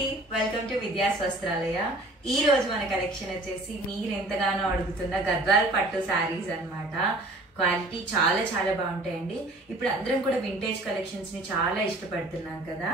అండి, welcome to Vidya's వస్త్రాలయ. ఈ రోజు మన కలెక్షన్ వచ్చేసి మీరు ఎంతగానో అడుగుతున్న గద్వాల్ పట్టు శారీస్ అన్నమాట. క్వాలిటీ చాలా చాలా బాగుంటాయండి. ఇప్పుడు అందరం కూడా వింటేజ్ కలెక్షన్స్ ని చాలా ఇష్టపడుతున్నాం కదా,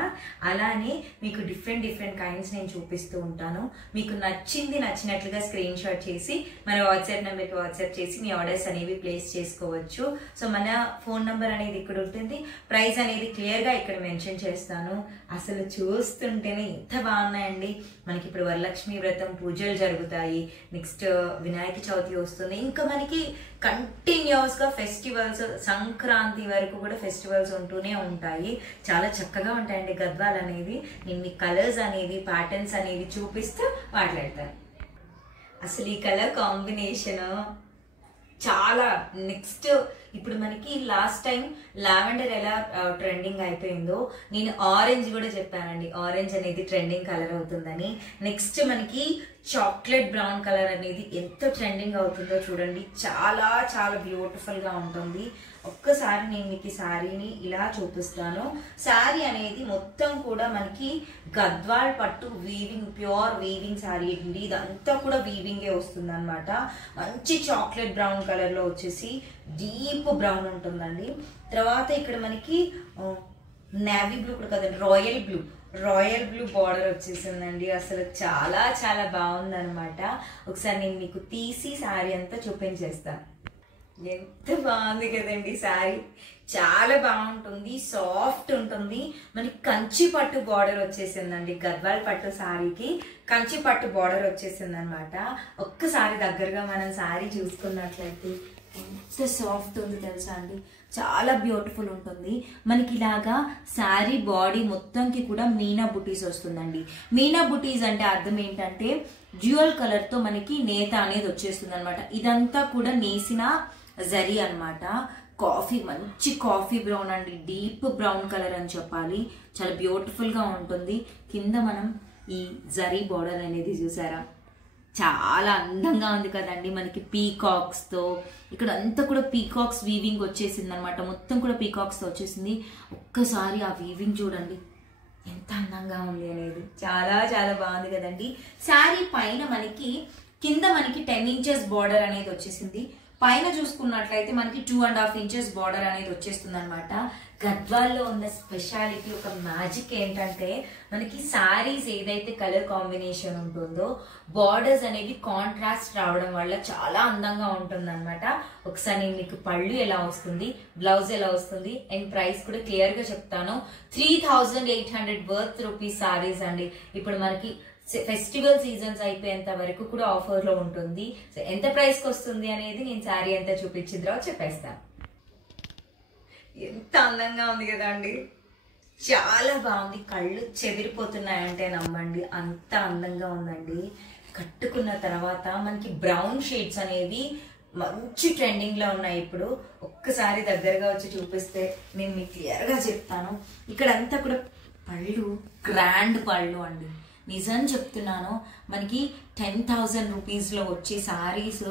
అలానే మీకు డిఫరెంట్ కైండ్స్ నేను చూపిస్తూ ఉంటాను. మీకు నచ్చినట్లుగా స్క్రీన్ షాట్ చేసి మన వాట్సాప్ నెంబర్కి వాట్సాప్ చేసి మీ ఆర్డర్స్ అనేవి ప్లేస్ చేసుకోవచ్చు. సో మన ఫోన్ నెంబర్ అనేది ఇక్కడ ఉంటుంది, ప్రైస్ అనేది క్లియర్ గా ఇక్కడ మెన్షన్ చేస్తాను. అసలు చూస్తుంటేనే ఎంత బాగున్నాయండి. మనకి ఇప్పుడు వరలక్ష్మి వ్రతం పూజలు జరుగుతాయి, నెక్స్ట్ వినాయక చవితి వస్తుంది, ఇంకా మనకి కంటిన్యూస్ గా ఫెస్టివల్స్ సంక్రాంతి వరకు కూడా ఫెస్టివల్స్ ఉంటూనే ఉంటాయి. చాలా చక్కగా ఉంటాయండి గద్వాల్ అనేది. నేను మీ కలర్స్ అనేవి ప్యాటర్న్స్ అనేవి చూపిస్తూ మాట్లాడతాను. అసలు ఈ కలర్ కాంబినేషన్ చాలా నెక్స్ట్. ఇప్పుడు మనకి లాస్ట్ టైం లావెండర్ ఎలా ట్రెండింగ్ అయిపోయిందో నేను ఆరెంజ్ కూడా చెప్పానండి. ఆరెంజ్ అనేది ట్రెండింగ్ కలర్ అవుతుందని. నెక్స్ట్ మనకి చాక్లెట్ బ్రౌన్ కలర్ అనేది ఎంత ట్రెండింగ్ అవుతుందో చూడండి. చాలా చాలా బ్యూటిఫుల్ గా ఉంటుంది. ఒక్కసారి నేను మీకు ఈ శారీని ఇలా చూపిస్తాను. శారీ అనేది మొత్తం కూడా మనకి గద్వాల్ పట్టు వీవింగ్, ప్యూర్ వీవింగ్ శారీ అండి. ఇదంతా కూడా వీవింగే వస్తుంది అనమాట. మంచి చాక్లెట్ బ్రౌన్ కలర్ లో వచ్చేసి డీప్ బ్రౌన్ ఉంటుందండి. తర్వాత ఇక్కడ మనకి నేవీ బ్లూ కూడా కదండి, రాయల్ బ్లూ బార్డర్ వచ్చేసిందండి. అసలు చాలా చాలా బాగుంది అనమాట. ఒకసారి నేను మీకు తీసి శారీ అంతా చూపించేస్తాను. ఎంత బాగుంది కదండి శారీ, చాలా బాగుంటుంది, సాఫ్ట్ ఉంటుంది. మనకి కంచి పట్టు బార్డర్ వచ్చేసిందండి. గద్వాల్ పట్టు శారీకి కంచి పట్టు బార్డర్ వచ్చేసింది అనమాట. ఒక్కసారి దగ్గరగా మనం శారీ చూసుకున్నట్లయితే ఎంత సాఫ్ట్ ఉంది తెలుసా అండి, చాలా బ్యూటిఫుల్ ఉంటుంది. మనకి ఇలాగా శారీ బాడీ మొత్తంకి కూడా మీనా బుటీస్ వస్తుందండి. మీనా బుటీస్ అంటే అర్థం ఏంటంటే డ్యూయల్ కలర్ తో మనకి నేత అనేది వచ్చేస్తుంది అనమాట. ఇదంతా కూడా నేసిన జరీ అనమాట. మంచి కాఫీ బ్రౌన్ అండి, డీప్ బ్రౌన్ కలర్ అని చెప్పాలి. చాలా బ్యూటిఫుల్ గా ఉంటుంది. కింద మనం ఈ జరీ బార్డర్ అనేది చూసారా, చాలా అందంగా ఉంది కదండి. మనకి పీకాక్స్ తో ఇక్కడ అంతా కూడా పీకాక్స్ వీవింగ్ వచ్చేసింది అనమాట. మొత్తం కూడా పీకాక్స్ తో వచ్చేసింది. ఒక్కసారి ఆ వీవింగ్ చూడండి ఎంత అందంగా ఉంది అనేది. చాలా చాలా బాగుంది కదండి. శారీ పైన మనకి కింద మనకి 10 inches బార్డర్ అనేది వచ్చేసింది. పైన చూసుకున్నట్లయితే మనకి 2.5 inches బార్డర్ అనేది వచ్చేస్తుంది అనమాట. గద్వాల్లో ఉన్న స్పెషాలిటీ, ఒక మ్యాజిక్ ఏంటంటే మనకి శారీస్ ఏదైతే కలర్ కాంబినేషన్ ఉంటుందో బార్డర్స్ అనేవి కాంట్రాస్ట్ రావడం వల్ల చాలా అందంగా ఉంటుంది అనమాట. ఒకసారి నేను మీకు పళ్ళు ఎలా వస్తుంది, బ్లౌజ్ ఎలా వస్తుంది అండ్ ప్రైస్ కూడా క్లియర్ గా చెప్తాను. 3800 వర్త్ రూపీస్ శారీస్ అండి. ఇప్పుడు మనకి ఫెస్టివల్ సీజన్స్ అయిపోయేంత వరకు కూడా ఆఫర్ లో ఉంటుంది. సో ఎంత ప్రైస్ కి వస్తుంది అనేది నేను శారీ అంతా చూపించిన తర్వాత చెప్పేస్తాను. ఎంత అందంగా ఉంది కదా అండి, చాలా బాగుంది. కళ్ళు చెదిరిపోతున్నాయంటే నమ్మండి, అంత అందంగా ఉందండి. కట్టుకున్న తర్వాత మనకి బ్రౌన్ షేడ్స్ అనేవి మంచి ట్రెండింగ్ లో ఉన్నాయి ఇప్పుడు. ఒక్కసారి దగ్గరగా వచ్చి చూపిస్తే నేను మీకు క్లియర్ గా చెప్తాను. ఇక్కడ అంతా కూడా పళ్ళు గ్రాండ్ పళ్ళు అండి. నిజం చెప్తున్నాను, మనకి 10,000 రూపీస్ లో వచ్చే శారీస్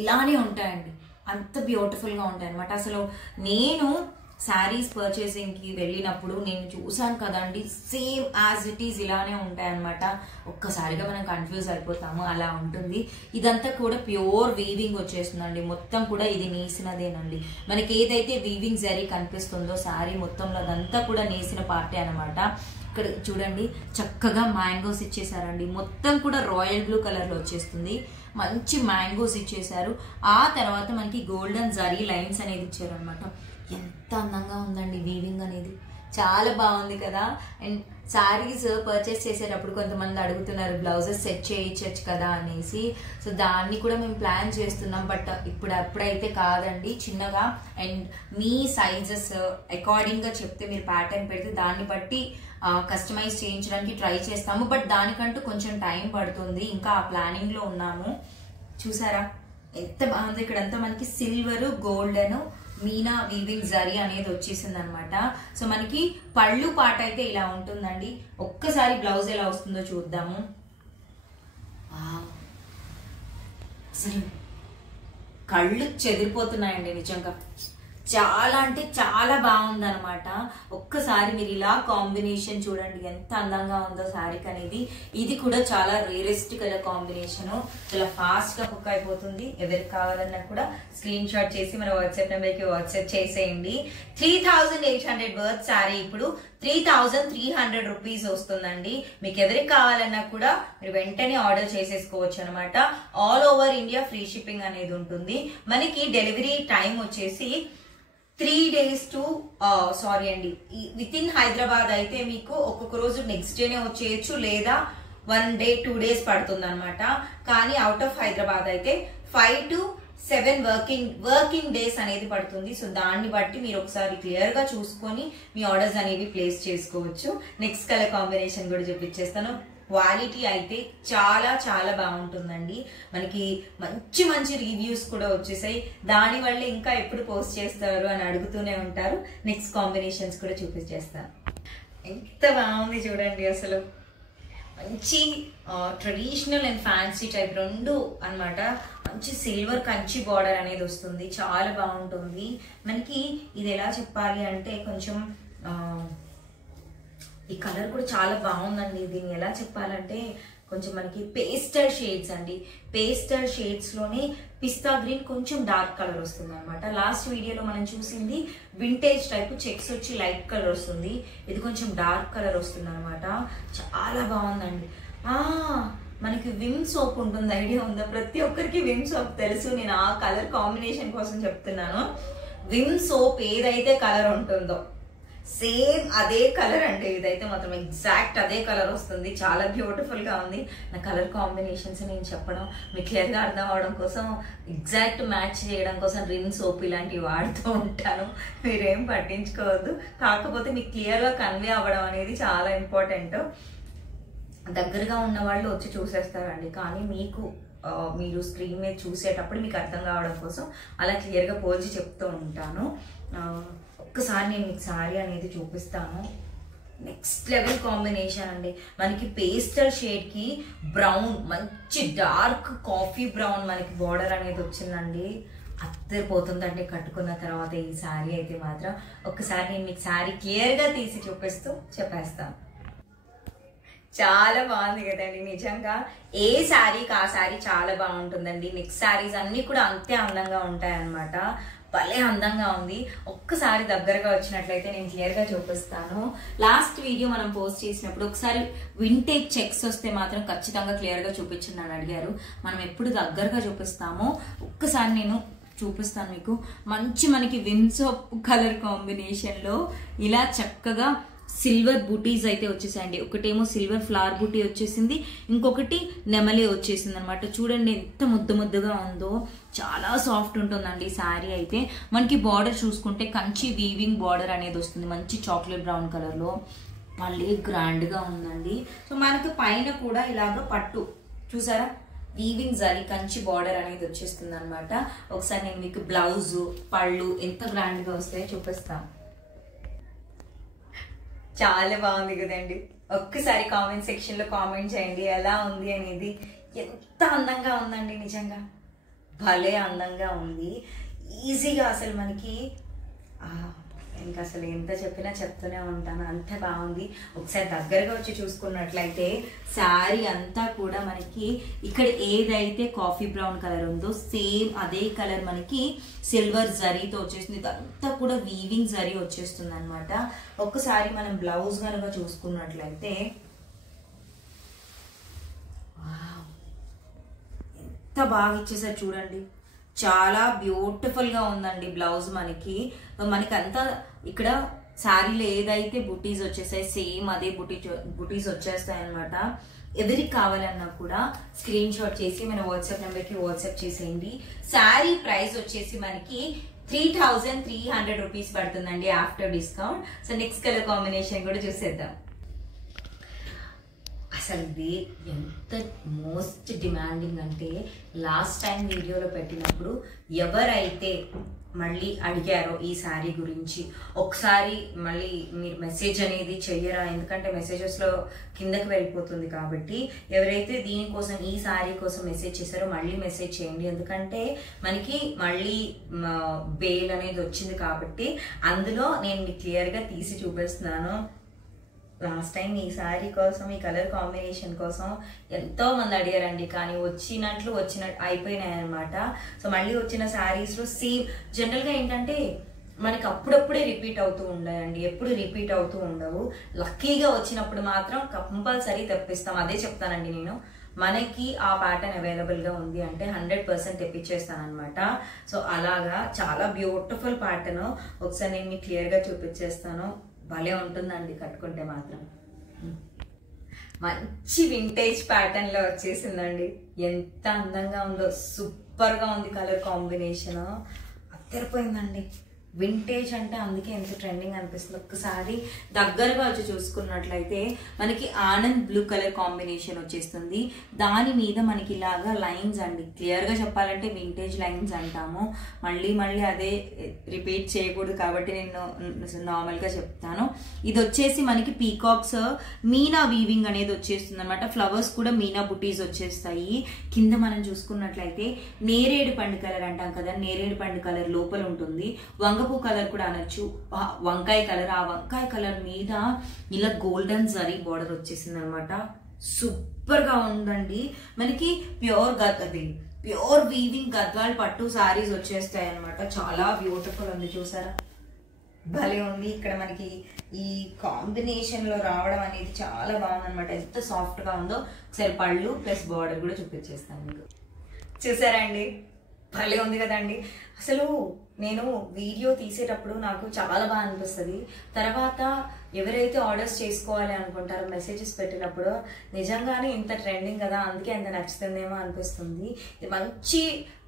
ఇలానే ఉంటాయండి. అంత బ్యూటిఫుల్ గా ఉంటాయి అనమాట. అసలు నేను శారీస్ పర్చేసింగ్ కి వెళ్ళినప్పుడు నేను చూసాను కదండి, సేమ్ యాజ్ ఇట్ ఈస్ ఇలానే ఉంటాయి అనమాట. ఒక్కసారిగా మనం కన్ఫ్యూజ్ అయిపోతాము, అలా ఉంటుంది. ఇదంతా కూడా ప్యూర్ వీవింగ్ వచ్చేస్తుందండి. మొత్తం కూడా ఇది నేసినదేనండి. మనకి ఏదైతే వీవింగ్ జరీ కనిపిస్తుందో శారీ మొత్తంలో అదంతా కూడా నేసిన పార్టీ అనమాట. ఇక్కడ చూడండి చక్కగా మ్యాంగోస్ ఇచ్చేసారండి. మొత్తం కూడా రాయల్ బ్లూ కలర్ లో వచ్చేస్తుంది. మంచి మ్యాంగోస్ ఇచ్చేసారు. ఆ తర్వాత మనకి గోల్డెన్ జరీ లైన్స్ అనేది ఇచ్చారు అనమాట. ఎంత అందంగా ఉందండి వీవింగ్ అనేది, చాలా బాగుంది కదా. అండ్ శారీస్ పర్చేస్ చేసేటప్పుడు కొంతమంది అడుగుతున్నారు బ్లౌజెస్ సెట్ చేయించచ్చు కదా అనేసి. సో దాన్ని కూడా మేము ప్లాన్ చేస్తున్నాం, బట్ అప్పుడైతే కాదండి, చిన్నగా. అండ్ మీ సైజెస్ అకార్డింగ్ గా చెప్తే మీరు ప్యాటర్న్ పెడితే దాన్ని బట్టి కస్టమైజ్ చేయించడానికి ట్రై చేస్తాము. బట్ దానికంటూ కొంచెం టైం పడుతుంది, ఇంకా ఆ ప్లానింగ్ లో ఉన్నాము. చూసారా ఎంత బాగుంది. ఇక్కడంతా మనకి silver golden Meena weaving zari అనేది వచ్చేసింది అనమాట. సో మనకి పళ్ళు పాట అయితే ఇలా ఉంటుందండి. ఒక్కసారి బ్లౌజ్ ఎలా వస్తుందో చూద్దాము. అసలు కళ్ళు చెదిరిపోతున్నాయండి నిజంగా. చాలా అంటే చాలా బాగుంది అనమాట. ఒక్కసారి మీరు ఇలా కాంబినేషన్ చూడండి ఎంత అందంగా ఉందో శారీకి అనేది. ఇది కూడా చాలా రియలిస్టిక్ కలర్ కాంబినేషన్, చాలా ఫాస్ట్ గా కుక్ అయిపోతుంది. ఎవరికి కావాలన్నా కూడా స్క్రీన్ షాట్ చేసి మన వాట్సాప్ నెంబర్ కి వాట్సాప్ చేసేయండి. 3800 వర్త్ శారీ ఇప్పుడు 3300 రూపీస్ వస్తుందండి. మీకు ఎవరికి కావాలన్నా కూడా మీరు వెంటనే ఆర్డర్ చేసేసుకోవచ్చు అనమాట. All over India free shipping అనేది ఉంటుంది. మనకి డెలివరీ టైం వచ్చేసి 3 days టు సారీ అండి, విత్ ఇన్ హైదరాబాద్ అయితే మీకు ఒక్కొక్క రోజు నెక్స్ట్ డేనే వచ్చేయచ్చు, లేదా 1 day 2 days పడుతుంది అనమాట. కానీ అవుట్ ఆఫ్ హైదరాబాద్ అయితే 5 to 7 వర్కింగ్ డేస్ అనేది పడుతుంది. సో దాన్ని బట్టి మీరు ఒకసారి క్లియర్ గా చూసుకొని మీ ఆర్డర్స్ అనేవి ప్లేస్ చేసుకోవచ్చు. నెక్స్ట్ కలర్ కాంబినేషన్ కూడా చూపించేస్తాను. క్వాలిటీ అయితే చాలా చాలా బాగుంటుందండి. మనకి మంచి మంచి రివ్యూస్ కూడా వచ్చేసాయి. దానివల్ల ఇంకా ఎప్పుడు పోస్ట్ చేస్తారు అని అడుగుతూనే ఉంటారు. నెక్స్ట్ కాంబినేషన్స్ కూడా చూపించేస్తాను. ఎంత బాగుంది చూడండి, అసలు మంచి ట్రెడిషనల్ అండ్ ఫ్యాన్సీ టైప్ రెండు అన్నమాట. మంచి సిల్వర్ కంచి బార్డర్ అనేది వస్తుంది, చాలా బాగుంటుంది. మనకి ఇది ఎలా చెప్పాలి అంటే కొంచెం ఈ కలర్ కూడా చాలా బాగుందండి. దీన్ని ఎలా చెప్పాలంటే కొంచెం మనకి పేస్టల్ షేడ్స్ అండి. పేస్టల్ షేడ్స్ లోనే పిస్తా గ్రీన్ కొంచెం డార్క్ కలర్ వస్తుంది అనమాట. లాస్ట్ వీడియోలో మనం చూసింది వింటేజ్ టైప్ చెక్స్ వచ్చి లైట్ కలర్ వస్తుంది. ఇది కొంచెం డార్క్ కలర్ వస్తుంది అనమాట. చాలా బాగుందండి. మనకి విమ్ సోప్ ఉంటుంది, ఐడియా ఉందా? ప్రతి ఒక్కరికి విమ్ సోప్ తెలుసు. నేను ఆ కలర్ కాంబినేషన్ కోసం చెప్తున్నాను. విమ్ సోప్ ఏదైతే కలర్ ఉంటుందో సేమ్ అదే కలర్ అండి. ఇదైతే మాత్రం ఎగ్జాక్ట్ అదే కలర్ వస్తుంది. చాలా బ్యూటిఫుల్ గా ఉంది. నా కలర్ కాంబినేషన్స్ నేను చెప్పడం మీకు క్లియర్ గా అర్థం అవడం కోసం, ఎగ్జాక్ట్ మ్యాచ్ చేయడం కోసం రిమ్ సోప్ ఇలాంటివి వాడుతూ ఉంటాను. మీరేం పట్టించుకోవద్దు. కాకపోతే మీకు క్లియర్ గా కన్వే అవ్వడం అనేది చాలా ఇంపార్టెంట్. దగ్గరగా ఉన్న వాళ్ళు వచ్చి చూసేస్తారండి, కానీ మీరు స్క్రీన్ మీద చూసేటప్పుడు మీకు అర్థం కావడం కోసం అలా క్లియర్ గా పోల్చి చెప్తూ ఉంటాను. ఒక్కసారి నేను మీకు శారీ అనేది చూపిస్తాను. నెక్స్ట్ లెవెల్ కాంబినేషన్ అండి. మనకి పేస్టల్ షేడ్ కి బ్రౌన్, మంచి డార్క్ కాఫీ బ్రౌన్ మనకి బార్డర్ అనేది వచ్చిందండి. అద్దరిపోతుందంటే కట్టుకున్న తర్వాత ఈ శారీ అయితే మాత్రం. ఒక్కసారి నేను మీకు శారీ క్లియర్ గా తీసి చూపిస్తూ చెప్పేస్తాను. చాలా బాగుంది కదండి. నిజంగా ఏ శారీకి ఆ శారీ చాలా బాగుంటుందండి. నెక్స్ట్ శారీస్ అన్ని కూడా అంతే అందంగా ఉంటాయి అన్నమాట. భలే అందంగా ఉంది. ఒక్కసారి దగ్గరగా వచ్చినట్లయితే నేను క్లియర్ గా చూపిస్తాను. లాస్ట్ వీడియో మనం పోస్ట్ చేసినప్పుడు ఒకసారి వింటేజ్ చెక్స్ వస్తే మాత్రం ఖచ్చితంగా క్లియర్ గా చూపించండి అని అడిగారు. మనం ఎప్పుడు దగ్గరగా చూపిస్తామో ఒక్కసారి నేను చూపిస్తాను మీకు. మంచి మనకి విమ్ సోప్ కలర్ కాంబినేషన్ లో ఇలా చక్కగా సిల్వర్ బూటీస్ అయితే వచ్చేసాయండి. ఒకటేమో సిల్వర్ ఫ్లవర్ బూటీ వచ్చేసింది, ఇంకొకటి నెమలి వచ్చేసింది అనమాట. చూడండి ఎంత ముద్దుగా ఉందో. చాలా సాఫ్ట్ ఉంటుందండి శారీ అయితే. మనకి బార్డర్ చూసుకుంటే కంచి వీవింగ్ బార్డర్ అనేది వస్తుంది, మంచి చాక్లెట్ బ్రౌన్ కలర్ లో. భలే గ్రాండ్ గా ఉందండి. సో మనకి పైన కూడా ఇలాగ పట్టు చూసారా, వీవింగ్ జరీ కంచి బార్డర్ అనేది వచ్చేస్తుంది అనమాట. ఒకసారి నేను మీకు బ్లౌజ్ పళ్ళు ఎంత గ్రాండ్ గా వస్తాయో చూపిస్తాను. చాలా బాగుంది కదండి. ఒక్కసారి కామెంట్ సెక్షన్ లో కామెంట్ చేయండి ఎలా ఉంది అనేది. ఎంత అందంగా ఉందండి, నిజంగా భలే అందంగా ఉంది. ఈజీగా అసలు మనకి ఇంకా అసలు ఎంత చెప్పినా చెప్తూనే ఉంటాను, అంత బాగుంది. ఒకసారి దగ్గరగా వచ్చి చూసుకున్నట్లయితే శారీ అంతా కూడా మనకి ఇక్కడ ఏదైతే కాఫీ బ్రౌన్ కలర్ ఉందో సేమ్ అదే కలర్ మనకి సిల్వర్ జరీతో వచ్చేసింది. ఇదంతా కూడా వీవింగ్ జరీ వచ్చేస్తుంది అనమాట. ఒక్కసారి మనం బ్లౌజ్ కనుక చూసుకున్నట్లయితే ఎంత బాగా ఇచ్చేసారు చూడండి. చాలా బ్యూటిఫుల్ గా ఉందండి బ్లౌజ్. మనకి అంతా ఇక్కడ శారీలో ఏదైతే బుటీస్ వచ్చేసాయి సేమ్ అదే బుటీస్ వచ్చేస్తాయి అనమాట. ఎవరికి కావాలన్నా కూడా స్క్రీన్ షాట్ చేసి మన వాట్సాప్ నెంబర్ కి వాట్సాప్ చేసేయండి. శారీ ప్రైస్ వచ్చేసి మనకి 3300 రూపీస్ పడుతుందండి after discount. So next colour combination కూడా చూసేద్దాం. అసలు ఇది ఎంత మోస్ట్ డిమాండింగ్ అంటే లాస్ట్ టైం వీడియోలో పెట్టినప్పుడు ఎవరైతే మళ్ళీ అడిగారో ఈ శారీ గురించి, ఒకసారి మళ్ళీ మీరు మెసేజ్ అనేది చెయ్యరా, ఎందుకంటే మెసేజెస్లో కిందకి వెళ్ళిపోతుంది. కాబట్టి ఎవరైతే దీనికోసం ఈ శారీ కోసం మెసేజ్ చేశారో మళ్ళీ మెసేజ్ చేయండి, ఎందుకంటే మనకి మళ్ళీ బేల్ అనేది వచ్చింది కాబట్టి అందులో నేను మీకు క్లియర్గా తీసి చూపిస్తున్నాను. లాస్ట్ టైం ఈ శారీ కోసం, ఈ కలర్ కాంబినేషన్ కోసం ఎంతో మంది అడిగారండి, కానీ వచ్చినట్లు అయిపోయినాయి అనమాట. సో మళ్ళీ వచ్చిన శారీస్లో సేమ్ జనరల్గా ఏంటంటే మనకి అప్పుడప్పుడే రిపీట్ అవుతూ ఉండాలండి, ఎప్పుడు రిపీట్ అవుతూ ఉండవు. లక్కీగా వచ్చినప్పుడు మాత్రం కంపల్సరీ తెప్పిస్తాం. అదే చెప్తానండి నేను, మనకి ఆ ప్యాటర్న్ అవైలబుల్గా ఉంది అంటే 100% తెప్పించేస్తాను అనమాట. సో అలాగా చాలా బ్యూటిఫుల్ ప్యాటర్న్. ఒకసారి నేను మీకు క్లియర్గా చూపించేస్తాను. భలే ఉంటుందండి కట్టుకుంటే మాత్రం. మంచి వింటేజ్ ప్యాటర్న్ లో వచ్చేసిందండి. ఎంత అందంగా ఉందో, సూపర్ గా ఉంది కలర్ కాంబినేషన్, అద్దరిపోయిందండి. వింటేజ్ అంటే అందుకే ఎంత ట్రెండింగ్ అనిపిస్తుంది. ఒక్కసారి దగ్గరగా వచ్చి చూసుకున్నట్లయితే మనకి ఆనంద్ బ్లూ కలర్ కాంబినేషన్ వచ్చేస్తుంది. దాని మీద మనకి ఇలాగా లైన్స్ అండి, క్లియర్గా చెప్పాలంటే వింటేజ్ లైన్స్ అంటాము. మళ్ళీ అదే రిపీట్ చేయకూడదు కాబట్టి నేను నార్మల్గా చెప్తాను. ఇది వచ్చేసి మనకి పీకాక్స్ మీనా వీవింగ్ అనేది వచ్చేస్తుంది అనమాట. ఫ్లవర్స్ కూడా మీనా బుటీస్ వచ్చేస్తాయి. కింద మనం చూసుకున్నట్లయితే నేరేడు పండు కలర్ అంటాం కదా, నేరేడు పండు కలర్ లోపల ఉంటుంది. వంగపూ కలర్ కూడా అనొచ్చు, వంకాయ కలర్. ఆ వంకాయ కలర్ మీద ఇలా గోల్డెన్ జరీ బార్డర్ వచ్చేసింది అనమాట. సూపర్ గా ఉందండి. మనకి ప్యూర్ వీవింగ్ గద్వాల్ పట్టు సారీస్ వచ్చేస్తాయి అనమాట. చాలా బ్యూటిఫుల్ ఉంది, చూసారా భలే ఉంది. ఇక్కడ మనకి ఈ కాంబినేషన్ లో రావడం అనేది చాలా బాగుంది అనమాట. ఎంత సాఫ్ట్ గా ఉందో. ఒకసారి పళ్ళు ప్లస్ బార్డర్ కూడా చూపించేస్తాను మీకు. చూసారా అండి, భలే ఉంది కదండి. అసలు నేను వీడియో తీసేటప్పుడు నాకు చాలా బాగా అనిపిస్తుంది. తర్వాత ఎవరైతే ఆర్డర్స్ చేసుకోవాలి అనుకుంటారో మెసేజెస్ పెట్టినప్పుడు నిజంగానే ఇంత ట్రెండింగ్ కదా, అందుకే ఎంత నచ్చుతుందేమో అనిపిస్తుంది. ఇది మంచి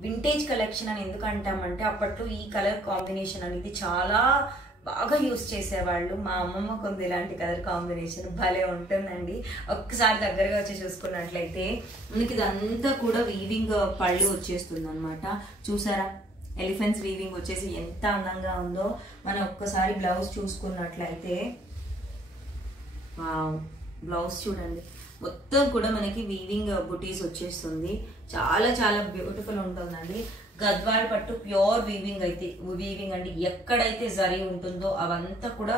వింటేజ్ కలెక్షన్ అని ఎందుకు అంటామంటే అప్పట్లో ఈ కలర్ కాంబినేషన్ అనేది చాలా బాగా యూస్ చేసేవాళ్ళు. మా అమ్మమ్మ కొంది ఇలాంటి కలర్ కాంబినేషన్ భలే ఉంటుందండి. ఒక్కసారి దగ్గరగా వచ్చి చూసుకున్నట్లయితే మనకి ఇదంతా కూడా వీవింగ్ పళ్ళు వచ్చేస్తుంది అనమాట. చూసారా, ఎలిఫెంట్స్ వీవింగ్ వచ్చేసి ఎంత అందంగా ఉందో. మనం ఒక్కసారి బ్లౌజ్ చూసుకున్నట్లయితే బ్లౌజ్ చూడండి, మొత్తం కూడా మనకి వీవింగ్ బుటీస్ వచ్చేస్తుంది. చాలా చాలా బ్యూటిఫుల్ ఉంటుందండి. గద్వాల్ పట్టు ప్యూర్ వీవింగ్ అండి. ఎక్కడైతే జరీ ఉంటుందో అవంతా కూడా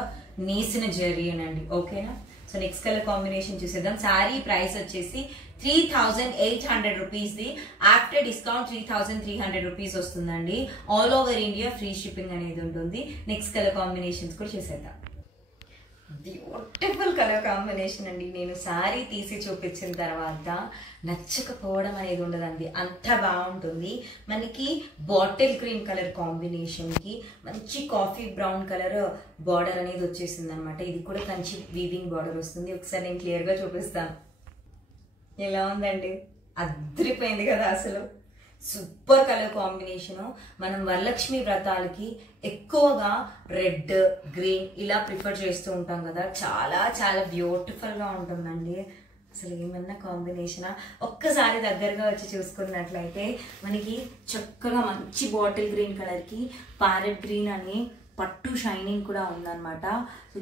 నేసిన జరీనండి. ఓకేనా. సో నెక్స్ట్ కలర్ కాంబినేషన్ చూసేద్దాం. శారీ ప్రైస్ వచ్చేసి 3800 రూపీస్ది. ఆఫ్టర్ డిస్కౌంట్ 3300 రూపీస్ వస్తుందండి. All over India free shipping అనేది ఉంటుంది. నెక్స్ట్ కలర్ కాంబినేషన్స్ కూడా చూసేద్దాం. బ్యూటిఫుల్ కలర్ కాంబినేషన్ అండి. నేను శారీ తీసి చూపించిన తర్వాత నచ్చకపోవడం అనేది ఉండదండి, అంత బాగుంటుంది. మనకి బాటిల్ గ్రీన్ కలర్ కాంబినేషన్ కి మంచి కాఫీ బ్రౌన్ కలర్ బార్డర్ అనేది వచ్చేసింది అనమాట. ఇది కూడా కంచి వీవింగ్ బార్డర్ వస్తుంది. ఒకసారి నేను క్లియర్ గా చూపిస్తాను. ఎలా ఉందండి, అద్దరిపోయింది కదా అసలు. Super colour combination. మనం వరలక్ష్మి వ్రతాలకి ఎక్కువగా రెడ్ గ్రీన్ ఇలా ప్రిఫర్ చేస్తూ ఉంటాం కదా, చాలా చాలా బ్యూటిఫుల్ గా ఉంటుందండి. అసలు ఏమన్నా కాంబినేషన్. ఒక్కసారి దగ్గరగా వచ్చి చూసుకున్నట్లయితే మనకి చక్కగా మంచి బాటిల్ గ్రీన్ కలర్ కి ప్యారెట్ గ్రీన్ అని పట్టు షైనింగ్ కూడా ఉందన్నమాట.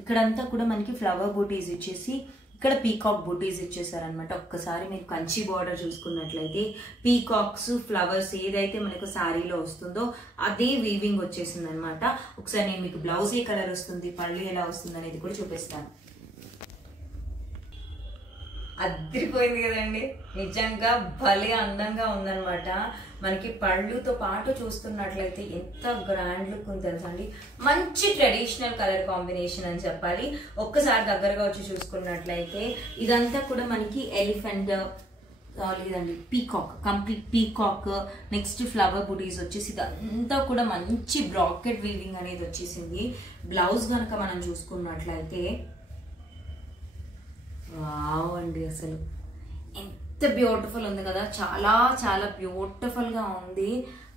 ఇక్కడంతా కూడా మనకి ఫ్లవర్ బూటీస్ ఇచ్చేసి ఇక్కడ పీకాక్ బూటీస్ ఇచ్చేసారనమాట. ఒక్కసారి మీరు కంచి బార్డర్ చూసుకున్నట్లయితే పీకాక్స్ ఫ్లవర్స్ ఏదైతే మనకు శారీలో వస్తుందో అదే వీవింగ్ వచ్చేసింది అనమాట. ఒకసారి నేను మీకు బ్లౌజ్ ఏ కలర్ వస్తుంది, పళ్ళు ఎలా వస్తుంది అనేది కూడా చూపిస్తాను. అద్దరిపోయింది కదండి, నిజంగా భలే అందంగా ఉందనమాట. మనకి పళ్ళుతో పాటు చూస్తున్నట్లయితే ఎంత గ్రాండ్ లుక్ ఉంది తెలుసా అండి. మంచి ట్రెడిషనల్ కలర్ కాంబినేషన్ అని చెప్పాలి. ఒక్కసారి దగ్గరగా వచ్చి చూసుకున్నట్లయితే ఇదంతా కూడా మనకి ఎలిఫెంట్ లేదండి peacock, complete peacock. Next flower బుటీస్ వచ్చేసి ఇదంతా కూడా మంచి బ్రాకెట్ వీవింగ్ అనేది వచ్చేసింది. బ్లౌజ్ కనుక మనం చూసుకున్నట్లయితే వావ్ అండి, అసలు ఎంత బ్యూటిఫుల్ ఉంది కదా, చాలా చాలా బ్యూటిఫుల్ గా ఉంది.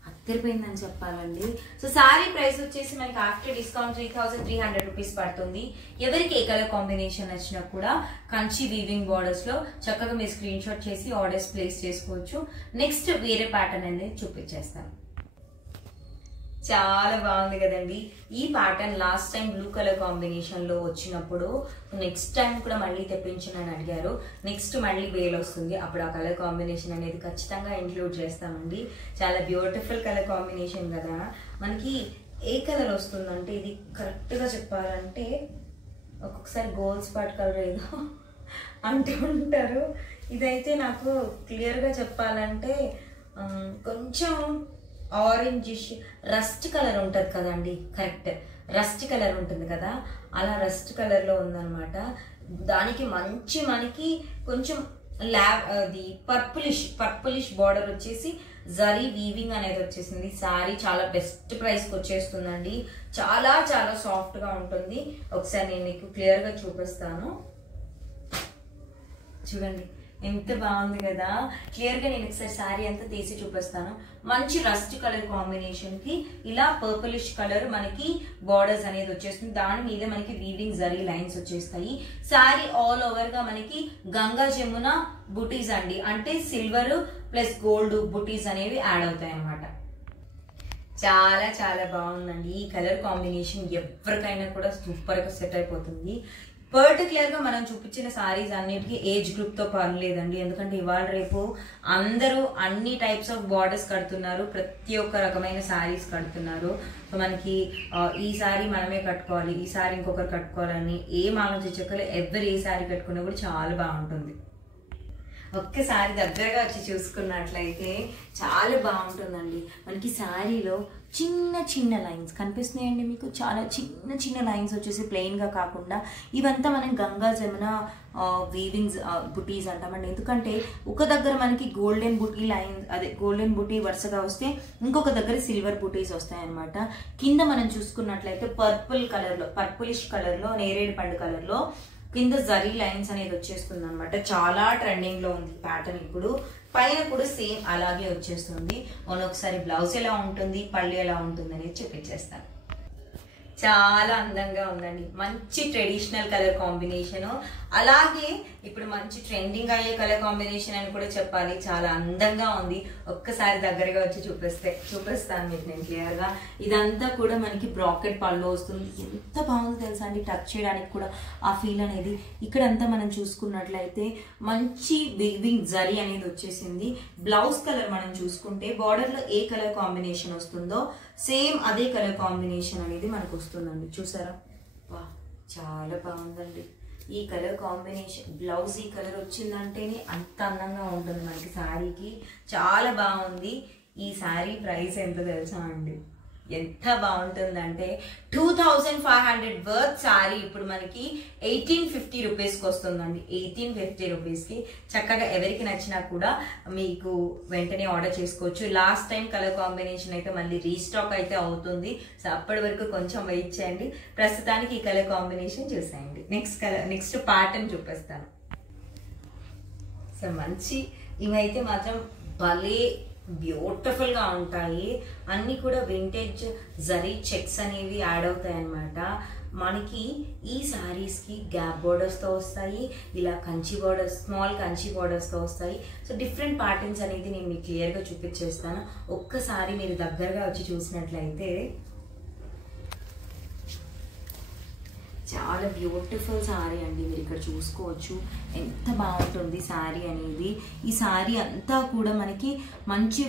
అద్దరిపోయిందని చెప్పాలండి. సో శారీ ప్రైస్ వచ్చేసి మనకి ఆఫ్టర్ డిస్కౌంట్ 3300 రూపీస్ పడుతుంది. ఎవరికి ఏ కలర్ కాంబినేషన్ నచ్చినా కూడా కంచి వీవింగ్ బార్డర్స్ లో చక్కగా మీరు స్క్రీన్ షాట్ చేసి ఆర్డర్స్ ప్లేస్ చేసుకోవచ్చు. నెక్స్ట్ వేరే ప్యాటర్న్ అనేది చూపించేస్తాను. చాలా బాగుంది కదండి. ఈ pattern last time blue colour combination లో వచ్చినప్పుడు నెక్స్ట్ టైం కూడా మళ్ళీ తెప్పించనని అడిగారు. నెక్స్ట్ మళ్ళీ వేల్ వస్తుంది, అప్పుడు ఆ కలర్ కాంబినేషన్ అనేది ఖచ్చితంగా ఇంక్లూడ్ చేస్తామండి. చాలా బ్యూటిఫుల్ కలర్ కాంబినేషన్ కదా. మనకి ఏ కలర్ వస్తుందంటే ఇది కరెక్ట్ గా చెప్పాలంటే ఒక్కొక్కసారి గోల్డ్ స్పాట్ కలర్ ఏదో అంటూ ఉంటారు. ఇదైతే నాకు క్లియర్ గా చెప్పాలంటే కొంచెం ఆరెంజిష్ రస్ట్ కలర్ ఉంటుంది కదండి. కరెక్ట్, రస్ట్ కలర్ ఉంటుంది కదా, అలా రస్ట్ కలర్ లో ఉందన్నమాట. దానికి మనకి కొంచెం అది పర్పులిష్ బార్డర్ వచ్చేసి జరీ వీవింగ్ అనేది వచ్చేసింది. శారీ చాలా బెస్ట్ ప్రైస్కి వచ్చేస్తుందండి. చాలా చాలా సాఫ్ట్ గా ఉంటుంది. ఒకసారి నేను మీకు క్లియర్ గా చూపిస్తాను. చూడండి ఎంత బాగుంది కదా. క్లియర్ గా నేను ఒకసారి శారీ అంతా తీసి చూపిస్తాను. మంచి రస్ట్ కలర్ కాంబినేషన్ కి ఇలా పర్పులిష్ కలర్ మనకి బార్డర్స్ అనేది వచ్చేస్తుంది. దాని మీద మనకి వీవింగ్ జరీ లైన్స్ వచ్చేస్తాయి. శారీ ఆల్ ఓవర్ గా మనకి గంగా జమున బుటీస్ అండి, అంటే సిల్వర్ ప్లస్ గోల్డ్ బుటీస్ అనేవి యాడ్ అవుతాయి అన్నమాట. చాలా చాలా బాగుందండి. ఈ కలర్ కాంబినేషన్ ఎవరికైనా కూడా సూపర్ గా సెట్ అయిపోతుంది. పర్టికులర్ గా మనం చూపించిన సారీస్ అన్నిటికీ ఏజ్ గ్రూప్ తో పని లేదండి. ఎందుకంటే ఇవాళ రేపు అందరూ అన్ని టైప్స్ ఆఫ్ బార్డర్స్ కడుతున్నారు, ప్రతి ఒక్క రకమైన సారీస్ కడుతున్నారు. సో మనకి ఈ సారీ మనమే కట్టుకోవాలి, ఈ సారీ ఇంకొకరు కట్టుకోవాలని ఏం ఆలోచించకలే. ఎవరు ఏ సారీ కట్టుకున్నా కూడా చాలా బాగుంటుంది. ఒక్కసారి దగ్గరగా వచ్చి చూసుకున్నట్లయితే చాలా బాగుంటుందండి. మనకి శారీలో చిన్న చిన్న లైన్స్ కనిపిస్తున్నాయండి మీకు. చాలా చిన్న చిన్న లైన్స్ వచ్చేసి ప్లెయిన్ గా కాకుండా ఇవంతా మనం గంగా జమున వీవింగ్స్ బుటీస్ అంటామండి. ఎందుకంటే ఒక దగ్గర మనకి గోల్డెన్ బుటీ లైన్స్, అదే గోల్డెన్ బుటీ వరుసగా వస్తే ఇంకొక దగ్గర సిల్వర్ బుటీస్ వస్తాయి అనమాట. కింద మనం చూసుకున్నట్లయితే పర్పులిష్ కలర్ లో నేరేడు పండు కలర్ లో కింద జరీ లైన్స్ అనేది వచ్చేస్తుంది అనమాట. చాలా ట్రెండింగ్ లో ఉంది ప్యాటర్న్ ఇప్పుడు. పైన కూడా సేమ్ అలాగే వచ్చేస్తుంది. మనం ఒకసారి బ్లౌజ్ ఎలా ఉంటుంది, పళ్ళు ఎలా ఉంటుంది అనేది చూపించేస్తాను. చాలా అందంగా ఉందండి. మంచి ట్రెడిషనల్ కలర్ కాంబినేషన్, అలాగే ఇప్పుడు మంచి ట్రెండింగ్ అయ్యే కలర్ కాంబినేషన్ అని కూడా చెప్పాలి. చాలా అందంగా ఉంది. ఒక్కసారి దగ్గరగా వచ్చి చూపిస్తాను మీకు నేను క్లియర్ గా. ఇదంతా కూడా మనకి బ్రాకెట్ పళ్ళు వస్తుంది. ఎంత బాగుంది తెలుసా అండి, టచ్ చేయడానికి కూడా ఆ ఫీల్ అనేది. ఇక్కడంతా మనం చూసుకున్నట్లయితే మంచి వీవింగ్ జరీ అనేది వచ్చేసింది. బ్లౌజ్ కలర్ మనం చూసుకుంటే బార్డర్ లో ఏ కలర్ కాంబినేషన్ వస్తుందో సేమ్ అదే కలర్ కాంబినేషన్ అనేది మనకు వస్తుందండి. చూసారా, వా చాలా బాగుందండి ఈ కలర్ కాంబినేషన్. బ్లౌజ్ ఈ కలర్ వచ్చిందంటేనే అంత అందంగా ఉంటుంది మనకి శారీకి. చాలా బాగుంది. ఈ శారీ ప్రైస్ ఎంత తెలుసా అండి, ఎంత బాగుంటుందంటే 2500 వర్త్ శారీ ఇప్పుడు మనకి 1850 రూపీస్కి వస్తుందండి. 1850 రూపీస్కి చక్కగా ఎవరికి నచ్చినా కూడా మీకు వెంటనే ఆర్డర్ చేసుకోవచ్చు. లాస్ట్ టైం కలర్ కాంబినేషన్ అయితే మళ్ళీ రీస్టాక్ అయితే అవుతుంది. సో అప్పటి వరకు కొంచెం వెయిట్ చేయండి. ప్రస్తుతానికి ఈ కలర్ కాంబినేషన్ చూసేయండి. నెక్స్ట్ ప్యాటర్న్ చూపిస్తాను. సో మంచి ఇవైతే మాత్రం భలే బ్యూటిఫుల్ గా ఉంటాయి. అన్ని కూడా వింటేజ్ జరీ చెక్స్ అనేవి యాడ్ అవుతాయి అన్నమాట. మనకి ఈ సారీస్ కి గ్యాప్ బోర్డర్స్ తో వస్తాయి, ఇలా Kanchi borders, small Kanchi borders తో వస్తాయి. సో డిఫరెంట్ ప్యాటర్న్స్ అనేది నేను మీకు క్లియర్ గా చూపించేస్తాను. ఒక్కసారి మీరు దగ్గరగా వచ్చి చూసినట్లయితే చాలా బ్యూటిఫుల్ శారీ అండి. మీరు ఇక్కడ చూసుకోవచ్చు ఎంత బాగుంటుంది శారీ అనేది. ఈ శారీ అంతా కూడా మనకి మంచి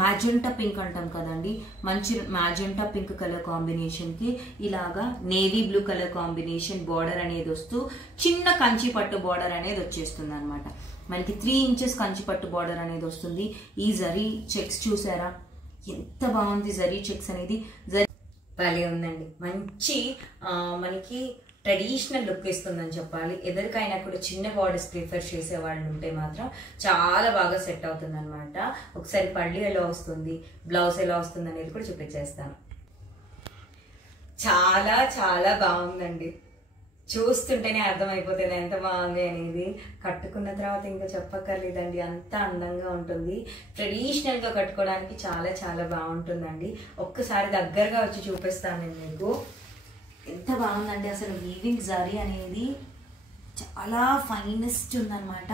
మ్యాజెంటా పింక్ అంటాం కదండి, మంచి మ్యాజెంటా పింక్ కలర్ కాంబినేషన్ కి ఇలాగా navy blue colour combination border అనేది వస్తూ చిన్న కంచి పట్టు బార్డర్ అనేది వచ్చేస్తుంది అనమాట. మనకి 3 ఇంచెస్ కంచి పట్టు బార్డర్ అనేది వస్తుంది. ఈ జరీ చెక్స్ చూసారా ఎంత బాగుంది. జరీ చెక్స్ అనేది భలే ఉందండి. మంచి మనకి ట్రెడిషనల్ లుక్ ఇస్తుందని చెప్పాలి. ఎవరికైనా కూడా చిన్న బార్డర్స్ ప్రిఫర్ చేసే వాళ్ళు ఉంటే మాత్రం చాలా బాగా సెట్ అవుతుంది అనమాట. ఒకసారి పళ్ళు ఎలా వస్తుంది, బ్లౌజ్ ఎలా వస్తుంది అనేది కూడా చూపించేస్తాను. చాలా చాలా బాగుందండి. చూస్తుంటేనే అర్థమైపోతుంది ఎంత బాగుంది అనేది. కట్టుకున్న తర్వాత ఇంకా చెప్పక్కర్లేదండి, అంత అందంగా ఉంటుంది. ట్రెడిషనల్ గా కట్టుకోవడానికి చాలా చాలా బాగుంటుందండి. ఒక్కసారి దగ్గరగా వచ్చి చూపిస్తాను నేను మీకు. ఎంత బాగుందండి అసలు. వీవింగ్ జరీ అనేది చాలా ఫైనెస్ట్ ఉందన్నమాట.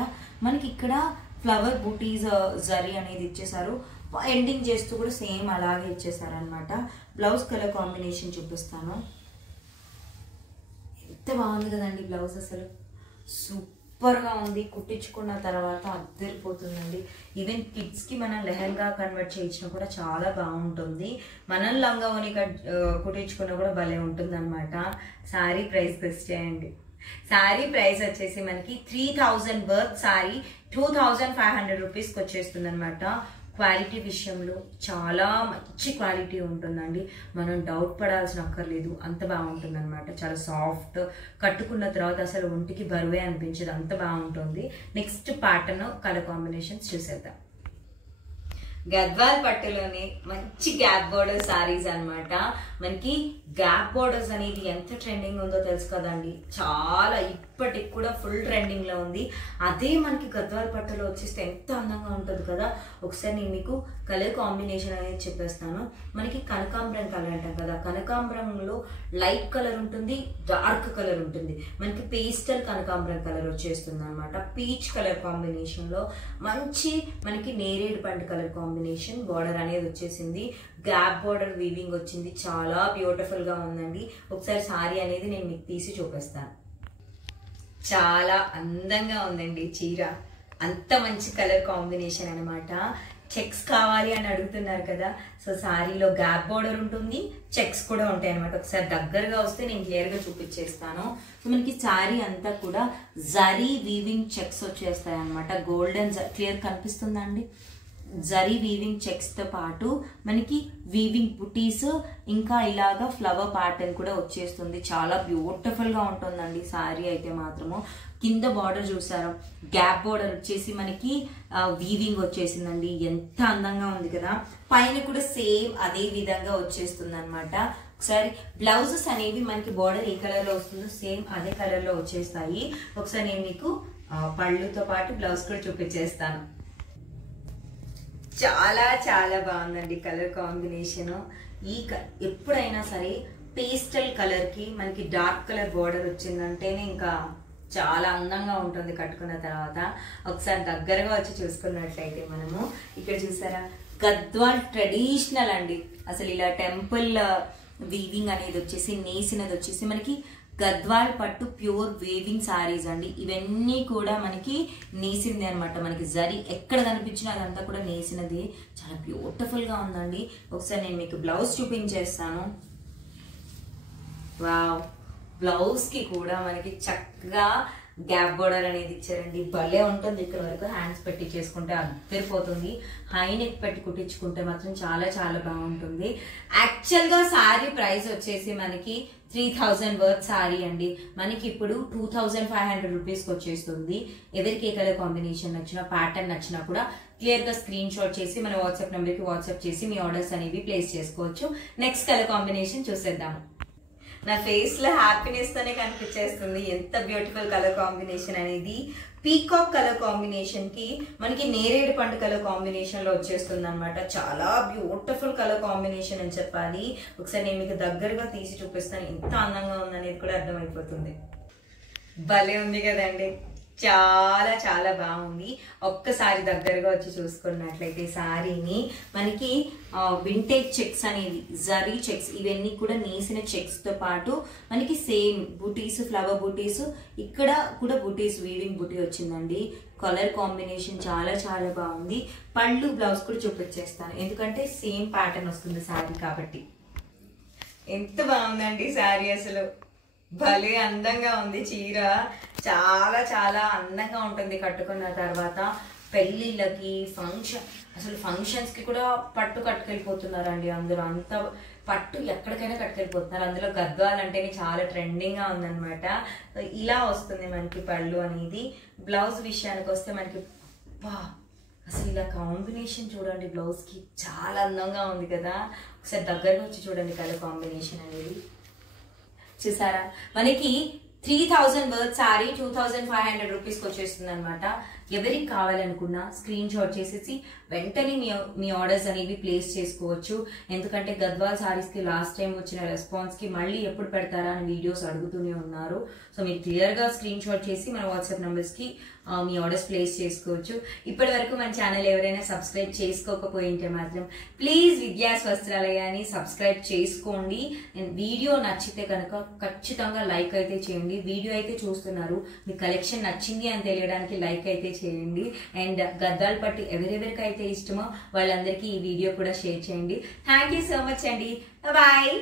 మనకి ఇక్కడ ఫ్లవర్ బూటీస్ జరీ అనేది ఇచ్చేసారు. ఎండింగ్ చేస్తూ కూడా సేమ్ అలాగే ఇచ్చేసారనమాట. బ్లౌజ్ కలర్ కాంబినేషన్ చూపిస్తాను. ఎంత బాగుంది కదండి బ్లౌజ్, అసలు సూపర్గా ఉంది. కుట్టించుకున్న తర్వాత అద్దరిపోతుందండి. ఈవెన్ కిడ్స్కి మనం లెహంగా కన్వర్ట్ చేయించినా కూడా చాలా బాగుంటుంది. మనం లంగా ఓని కుట్టించుకున్నా కూడా భలే ఉంటుంది అనమాట. శారీ ప్రైస్ గెస్ట్ చేయండి. శారీ ప్రైస్ వచ్చేసి మనకి 3000 వర్త్ శారీ 2500 రూపీస్కి వచ్చేస్తుంది అనమాట. క్వాలిటీ విషయంలో చాలా మంచి క్వాలిటీ ఉంటుందండి. మనం డౌట్ పడాల్సిన అక్కర్లేదు, అంత బాగుంటుంది అనమాట. చాలా సాఫ్ట్, కట్టుకున్న తర్వాత అసలు ఒంటికి బరువే అనిపించదు, అంత బాగుంటుంది. నెక్స్ట్ ప్యాటర్న్ కలర్ కాంబినేషన్స్ చూసేద్దాం. గద్వాల్ పట్టులోనే మంచి గ్యాప్ బోర్డర్ సారీస్ అనమాట. మనకి గ్యాప్ బోర్డర్స్ అనేది ఎంత ట్రెండింగ్ ఉందో తెలుసు కదండి. చాలా ఇప్పటికి కూడా ఫుల్ ట్రెండింగ్ లో ఉంది. అదే మనకి గద్వాల్ పట్టులో వచ్చేస్తే ఎంత అందంగా ఉంటుంది కదా. ఒకసారి నేను మీకు కలర్ కాంబినేషన్ అనేది చెప్పేస్తాను. మనకి కనకాంబరం కలర్ అంటాం కదా, కనకాంబరంలో లైట్ కలర్ ఉంటుంది, డార్క్ కలర్ ఉంటుంది. మనకి పేస్టల్ కనకాంబరం కలర్ వచ్చేస్తుంది అనమాట. పీచ్ కలర్ కాంబినేషన్ లో మంచి మనకి నేరేడు పండు కలర్ కాంబినేషన్ బార్డర్ అనేది వచ్చేసింది. గ్యాప్ బార్డర్ వీవింగ్ వచ్చింది, చాలా బ్యూటిఫుల్ గా ఉందండి. ఒకసారి సారీ అనేది నేను మీకు తీసి చూపిస్తాను. చాలా అందంగా ఉందండి చీర, అంత మంచి కలర్ కాంబినేషన్ అనమాట. చెక్స్ కావాలి అని అడుగుతున్నారు కదా, సో సారీలో గ్యాప్ బార్డర్ ఉంటుంది, చెక్స్ కూడా ఉంటాయి అనమాట. ఒకసారి దగ్గరగా వస్తే నేను క్లియర్ గా చూపించేస్తాను. సో మనకి సారీ అంతా కూడా జరీ వీవింగ్ చెక్స్ వచ్చేస్తాయి అనమాట. గోల్డెన్ క్లియర్ కనిపిస్తుందండి. జరీ వీవింగ్ చెక్స్ తో పాటు మనకి వీవింగ్ బుటీస్, ఇంకా ఇలాగా ఫ్లవర్ ప్యాటర్న్ కూడా వచ్చేస్తుంది. చాలా బ్యూటిఫుల్ గా ఉంటుందండి సారీ అయితే మాత్రము. కింద బార్డర్ చూసారా, గ్యాప్ బార్డర్ వచ్చేసి మనకి వీవింగ్ వచ్చేసిందండి. ఎంత అందంగా ఉంది కదా. పైన కూడా సేమ్ అదే విధంగా వచ్చేస్తుంది అనమాట. ఒకసారి బ్లౌజెస్ అనేవి మనకి బార్డర్ ఏ కలర్ లో వస్తుందో సేమ్ అదే కలర్ లో వచ్చేస్తాయి. ఒకసారి నేను మీకు పళ్ళుతో పాటు బ్లౌజ్ కూడా చూపించేస్తాను. చాలా చాలా బాగుందండి కలర్ కాంబినేషన్. ఎప్పుడైనా సరే పేస్టల్ కలర్ కి మనకి డార్క్ కలర్ బార్డర్ వచ్చిందంటేనే ఇంకా చాలా అందంగా ఉంటుంది కట్టుకున్న తర్వాత. ఒకసారి దగ్గరగా వచ్చి చూసుకున్నట్లయితే మనము ఇక్కడ చూసారా, గద్వాల్ ట్రెడిషనల్ అండి. అసలు ఇలా టెంపుల్ వీవింగ్ అనేది వచ్చేసి, నేసినది వచ్చేసి మనకి గద్వాల్ పట్టు ప్యూర్ వేవింగ్ సారీస్ అండి. ఇవన్నీ కూడా మనకి నేసింది అనమాట. మనకి జరీ ఎక్కడ కనిపించినా అదంతా కూడా నేసినది. చాలా బ్యూటిఫుల్ గా ఉందండి. ఒకసారి నేను మీకు బ్లౌజ్ చూపించేస్తాను. వావ్, బ్లౌజ్ కి కూడా మనకి చక్కగా గ్యాప్ బోర్డర్ అనేది ఇచ్చారండి. భలే ఉంటుంది. ఇక్కడ వరకు హ్యాండ్స్ పెట్టి చేసుకుంటే అద్దరిపోతుంది. హై నెక్ పెట్టి కుట్టించుకుంటే మాత్రం చాలా చాలా బాగుంటుంది. యాక్చువల్ గా సారీ ప్రైస్ వచ్చేసి మనకి 3000 వర్త్ సారీ అండి. మనకి ఇప్పుడు 2500 రూపీస్కి వచ్చేస్తుంది. ఎవరికి ఏ కలర్ కాంబినేషన్ నచ్చినా, ప్యాటర్న్ నచ్చినా కూడా క్లియర్ గా స్క్రీన్ షాట్ చేసి మన వాట్సాప్ నెంబర్ కి వాట్సాప్ చేసి మీ ఆర్డర్స్ అనేవి ప్లేస్ చేసుకోవచ్చు. నెక్స్ట్ కలర్ కాంబినేషన్ చూసేద్దాము. నా ఫేస్ లో హ్యాపీనెస్ తోనే కనిపించేస్తుంది ఎంత బ్యూటిఫుల్ కలర్ కాంబినేషన్ అనేది. పీకాక్ కలర్ కాంబినేషన్ కి మనకి నేరేడు పండు కలర్ కాంబినేషన్ లో వచ్చేస్తుంది అనమాట. చాలా బ్యూటిఫుల్ కలర్ కాంబినేషన్ అని చెప్పాలి. ఒకసారి నేను మీకు దగ్గరగా తీసి చూపిస్తాను. ఎంత అందంగా ఉందనేది కూడా అర్థమైపోతుంది. భలే ఉంది కదండి, చాలా చాలా బాగుంది. ఒక్కసారి దగ్గరగా వచ్చి చూసుకున్నట్లయితే సారీని మనకి వింటేజ్ చెక్స్ అనేవి, జరీ చెక్స్, ఇవన్నీ కూడా నేసిన చెక్స్ తో పాటు మనకి సేమ్ బుటీస్, ఫ్లవర్ బుటీస్, ఇక్కడ కూడా బుటీస్, వీవింగ్ బుటీ వచ్చిందండి. కలర్ కాంబినేషన్ చాలా చాలా బాగుంది. పళ్ళు బ్లౌజ్ కూడా చూపించేస్తాను, ఎందుకంటే సేమ్ ప్యాటర్న్ వస్తుంది సారీ కాబట్టి. ఎంత బాగుందండి సారీ, అసలు భలే అందంగా ఉంది చీర. చాలా చాలా అందంగా ఉంటుంది కట్టుకున్న తర్వాత. పెళ్లిళ్ళకి, అసలు ఫంక్షన్స్ కి కూడా పట్టు కట్టుకెళ్ళిపోతున్నారండి అందరూ. అంత పట్టు ఎక్కడికైనా కట్టుకెళ్ళిపోతున్నారు. అందులో గద్వాల్ అంటేనే చాలా ట్రెండింగ్ గా ఉందన్నమాట. ఇలా వస్తుంది మనకి పళ్ళు అనేది. బ్లౌజ్ విషయానికి వస్తే మనకి అసలు ఇలా కాంబినేషన్ చూడండి, బ్లౌజ్ కి చాలా అందంగా ఉంది కదా. ఒకసారి దగ్గరగా వచ్చి చూడండి కలర్ కాంబినేషన్ అనేది. చూసారా, మనకి 3000 వర్త్ సారీ 2500 రూపీస్కి వచ్చేస్తుంది అనమాట. ఎవరికి కావాలనుకున్నా స్క్రీన్ షాట్ చేసేసి వెంటనే మీ ఆర్డర్స్ అనేవి ప్లేస్ చేసుకోవచ్చు. ఎందుకంటే గద్వాల్ సారీస్ కి లాస్ట్ టైం వచ్చిన రెస్పాన్స్ కి మళ్ళీ ఎప్పుడు పెడతారా అని వీడియోస్ అడుగుతూనే ఉన్నారు. సో మీరు క్లియర్ గా స్క్రీన్ షాట్ చేసి మన వాట్సాప్ నంబర్స్ కి మీ ఆర్డర్స్ ప్లేస్ చేసుకోవచ్చు. ఇప్పటి వరకు మన ఛానల్ ఎవరైనా సబ్స్క్రైబ్ చేసుకోకపోయింటే మాత్రం ప్లీజ్ విద్యాస్ వస్త్రాలయాన్ని సబ్స్క్రైబ్ చేసుకోండి. వీడియో నచ్చితే కనుక ఖచ్చితంగా లైక్ అయితే చేయండి. వీడియో అయితే చూస్తున్నారు, మీ కలెక్షన్ నచ్చింది అని తెలియడానికి లైక్ అయితే చేయండి. అండ్ గద్వాల్ పట్టు ఎవరెవరికైతే ఇష్టమో వాళ్ళందరికీ ఈ వీడియో కూడా షేర్ చేయండి. థ్యాంక్ యూ సో మచ్ అండి. బాయ్.